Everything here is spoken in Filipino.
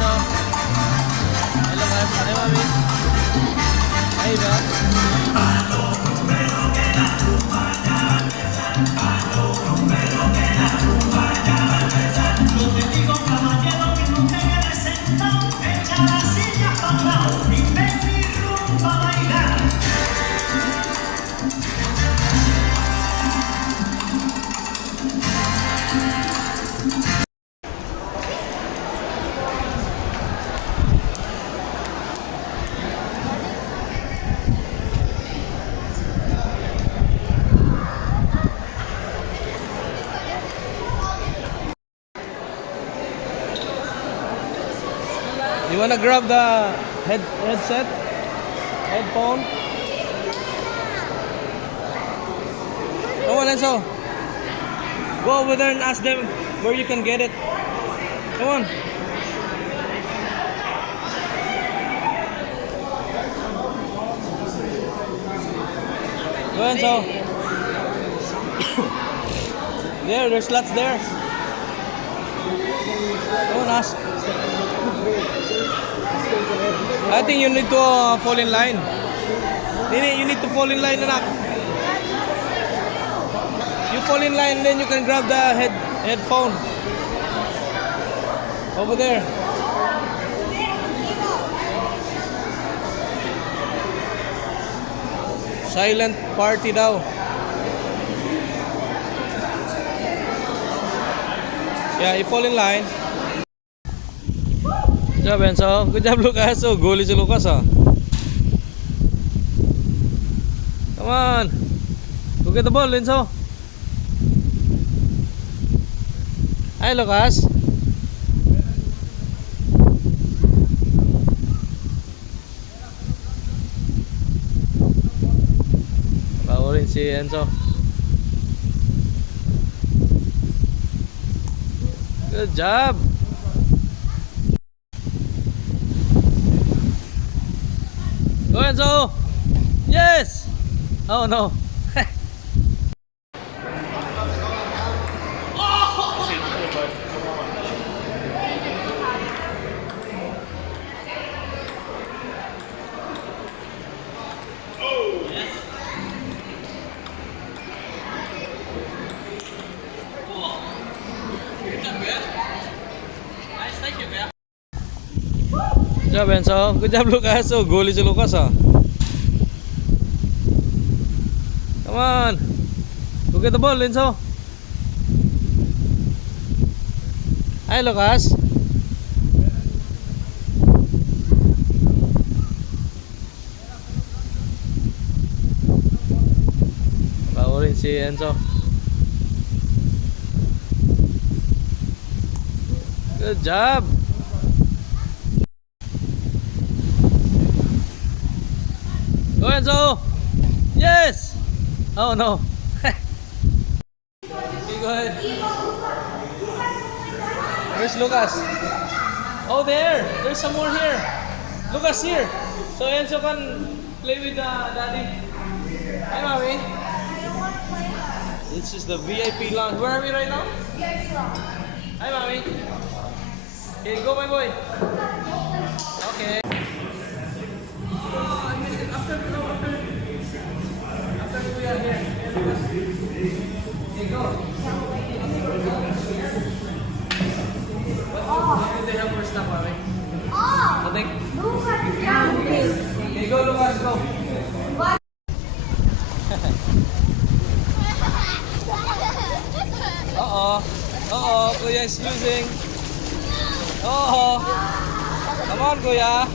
Enzo. Hello guys. Hi mami. Hi ba? Yo te digo, caballero, que no te quedes sentado, echa la silla para un lado y ven mi rumba a bailar. You wanna grab the headset? Headphone? Come on, Enzo. Go over there and ask them where you can get it. Come on. Go, Enzo. There's lots there. Go and ask. I think you need to fall in line. Nini, you need to fall in line, anak. You fall in line, then you can grab the headphone. Over there. Silent party daw. Yeah, you fall in line. Good job, Enzo. Good job, Lucas. Oh, goalie si Lucas, ah. Come on. Go get the ball, Enzo. Hi, Lucas. Bago rin si Enzo. Good job. Go, Enzo. Yes. Oh no. Good job, Enzo. Good job, Lucas. Oh, goalie si Lucas, ah. Come on. Go get the ball, Enzo. Hi, Lucas. Bago rin si Enzo. Good job. Go, Enzo. Yes. Oh no. Okay, go ahead. Where's Lucas? Oh, there's some more here. Lucas here. So Enzo can play with daddy. Hi, mommy. This is the VIP lounge. Where are we right now? Hi, mommy. Okay, go, my boy. Okay. After we are here. Okay, go. What do they have for stuff, mommy? Nothing? Okay, go, Lucas, go. Uh-oh, Kuya is losing. Come on, Kuya.